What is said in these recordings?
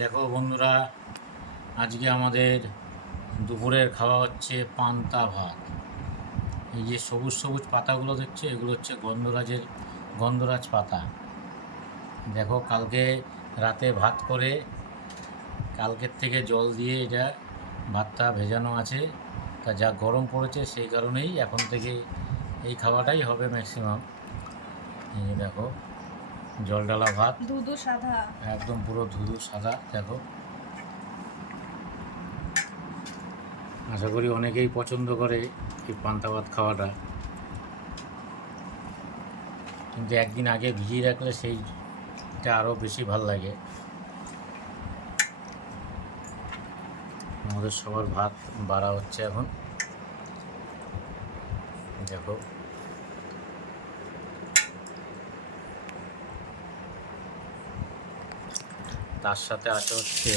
দেখো বন্ধুরা, আজকে আমাদের দুপুরের খাওয়া হচ্ছে পান্তা ভাত। এই যে সবুজ সবুজ পাতাগুলো দেখছো, এগুলো হচ্ছে গন্ধরাজ পাতা। দেখো, কালকে রাতে ভাত করে কালকের থেকে জল দিয়ে এটা ভাতটা ভেজানো আছে। তা যা গরম পড়েছে সেই কারণেই এখন থেকে এই খাওয়াটাই হবে ম্যাক্সিমাম। এই যে দেখো, জল ডালা ভাত, ধুধু সাদা, একদম পুরো ধুধু সাদা। দেখো, আশা করি অনেকেই পছন্দ করে এই পান্তা ভাত খাওয়াটা, কিন্তু একদিন আগে ভিজিয়ে রাখলে সেইটা আরও বেশি ভাল লাগে। আমাদের সবার ভাত বাড়া হচ্ছে এখন। দেখো, তার সাথে আছে হচ্ছে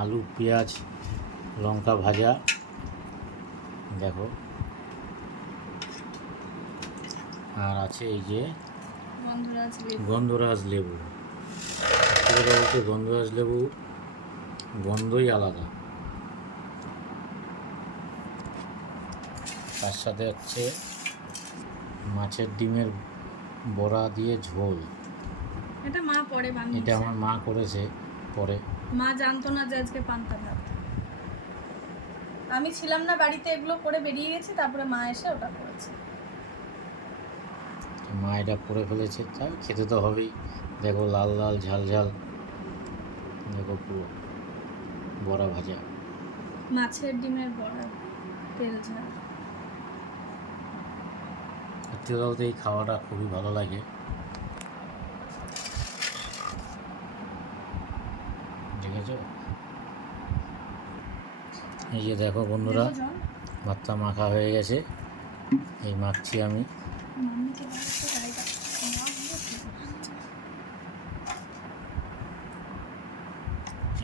আলু, পেঁয়াজ, লঙ্কা ভাজা। দেখো, আর আছে এই যে গন্ধরাজ লেবু। বলতে গন্ধরাজ লেবু গন্ধই আলাদা। তার সাথে হচ্ছে মাছের ডিমের বড়া দিয়ে ঝোল। এটা মা পরে বানিয়েছে। এটা আমার মা করেছে পরে। মা জানতো না যে আজকে পান্তা ভাত। আমি ছিলাম না বাড়িতে, এগুলো করে বেরিয়ে গেছে, তারপরে মা এসে ওটা করেছে। মা এটা করে ফেলেছে, তাই খেতে তো হবেই। দেখো, লাল লাল ঝাল ঝাল। দেখো, পুরো বড়া ভাজা, মাছের ডিমের বড়া, তেল ঝাল। সত্যি বলতে এই খাওয়াটা খুবই ভালো লাগে। দেখেছো, এই যে দেখো বন্ধুরা, ভাতটা মাখা হয়ে গেছে। এই মাখছি আমি।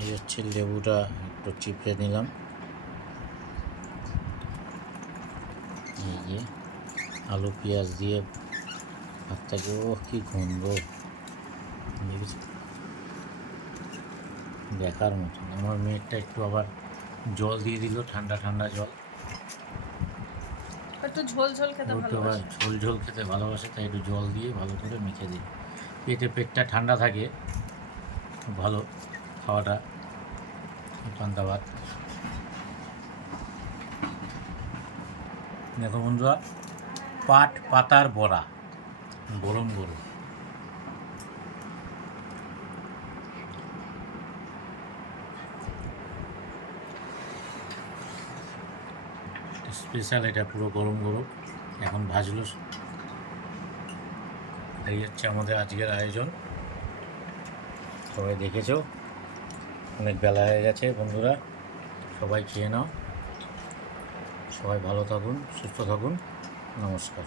এই হচ্ছে লেবুটা একটু চিপে নিলাম। এই যে আলু পেঁয়াজ দিয়ে ভাতটাকে, ও কি গন্ধ, দেখেছো, দেখার মতন। আমার মেয়েরটা একটু আবার জল দিয়ে দিল, ঠান্ডা ঠান্ডা জল। একটু ঝোল ঝোল খেতে ভালোবাসে। ঝোল ঝোল খেতে ভালোবাসে, তাই একটু জল দিয়ে ভালো করে মেখে দিই। পেটটা ঠান্ডা থাকে, খুব ভালো খাওয়াটা পান্তা ভাত। দেখো বন্ধুরা, পাতার বড়া, গরম গরম। স্পেশাল, এটা পুরো গরম গরম এখন ভাজলো। এই হচ্ছে আমাদের আজকের আয়োজন। সবাই দেখেছো, অনেক বেলা হয়ে গেছে বন্ধুরা, সবাই খেয়ে নাও। সবাই ভালো থাকুন, সুস্থ থাকুন। নমস্কার।